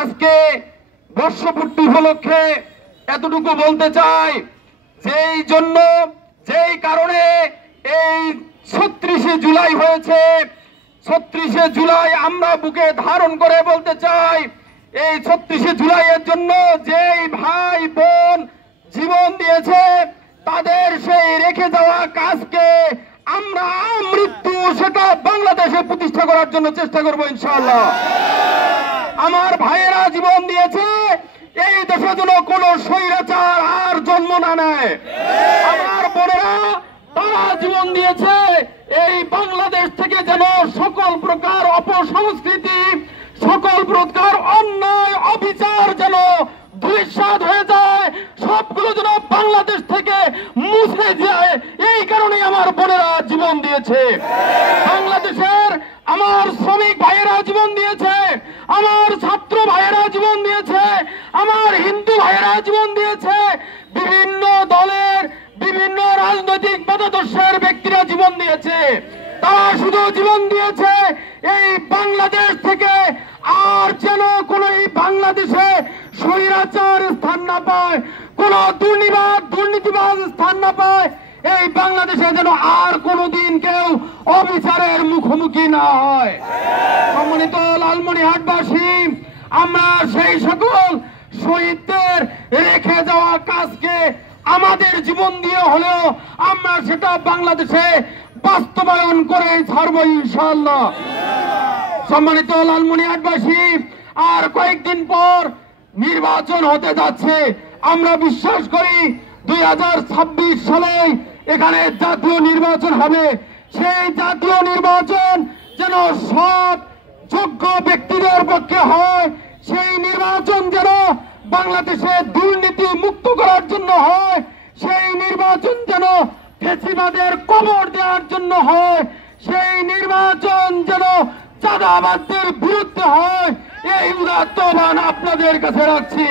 আজকে বর্ষপূর্তি উপলক্ষে এতটুকু বলতে চাই, যেই কারণে এই 36শে জুলাই হয়েছে, 36শে জুলাই আমরা বুকে ধারণ করে বলতে চাই, এই 36শে জুলাইয়ের জন্য যেই ভাই বোন জীবন দিয়েছে তাদের সেই রেখে যাওয়া কাজকে আমরা মৃত্যু সেটা বাংলাদেশে প্রতিষ্ঠা করার জন্য চেষ্টা করব ইনশাআল্লাহ। আমার ভাইয়েরা জীবন দিয়েছে এই দেশে যেন কোনো স্বৈরাচার আর জন্ম না নেয়। আমার বোনেরা তারা জীবন দিয়েছে এই বাংলাদেশ থেকে যেন সকল প্রকার অপসংস্কৃতি, সকল প্রকার অন্যায় অবিচার যেন ধূলিসাৎ হয়ে যায়, সবগুলো যেন বাংলাদেশ থেকে মুছে যায়। এই কারণে আমার বোনেরা জীবন দিয়েছে। বাংলাদেশের আমার শ্রমিক ভাইয়েরা জীবন দিয়েছে, আমার ছাত্র ভাইয়েরা জীবন দিয়েছে, আমার হিন্দু ভাইয়েরা জীবন দিয়েছে, বিভিন্ন দলের বিভিন্ন রাজনৈতিক মতাদর্শের ব্যক্তিরা জীবন দিয়েছে। তারা শুধু জীবন দিয়েছে এই বাংলাদেশ থেকে আর যেন কোনো এই বাংলাদেশে স্বৈরাচার স্থান না পায়, কোন দুর্নীতিবাজ স্থান না পায়, এই বাংলাদেশে যেন আর কোনোদিন কেউ অবিচারের মুখোমুখি না হয়। সম্মানিত লালমনিরহাটবাসী, আমরা সেই সকল শহীদদের রেখে যাওয়া কাজকে আমাদের জীবন দিয়ে হলেও আমরা সেটা বাংলাদেশে বাস্তবায়ন করে ছাড়বো ইনশাআল্লাহ। সম্মানিত লালমনিরহাটবাসী, আর কয়েকদিন পর নির্বাচন হতে যাচ্ছে। আমরা বিশ্বাস করি 2026 সালে এখানে জাতীয় নির্বাচন হবে। সেই জাতীয় নির্বাচন যেন সৎ যোগ্য ব্যক্তিদের পক্ষে হয়, সেই নির্বাচন যেন বাংলাদেশে দুর্নীতি মুক্ত করার জন্য হয়, সেই নির্বাচন যেন ফ্যাসিবাদের কবর দেওয়ার জন্য হয়, সেই নির্বাচন যেন চাঁদাবাজদের বিরুদ্ধে হয়। এই উদাত্ত আহ্বান আপনাদের কাছে রাখছি।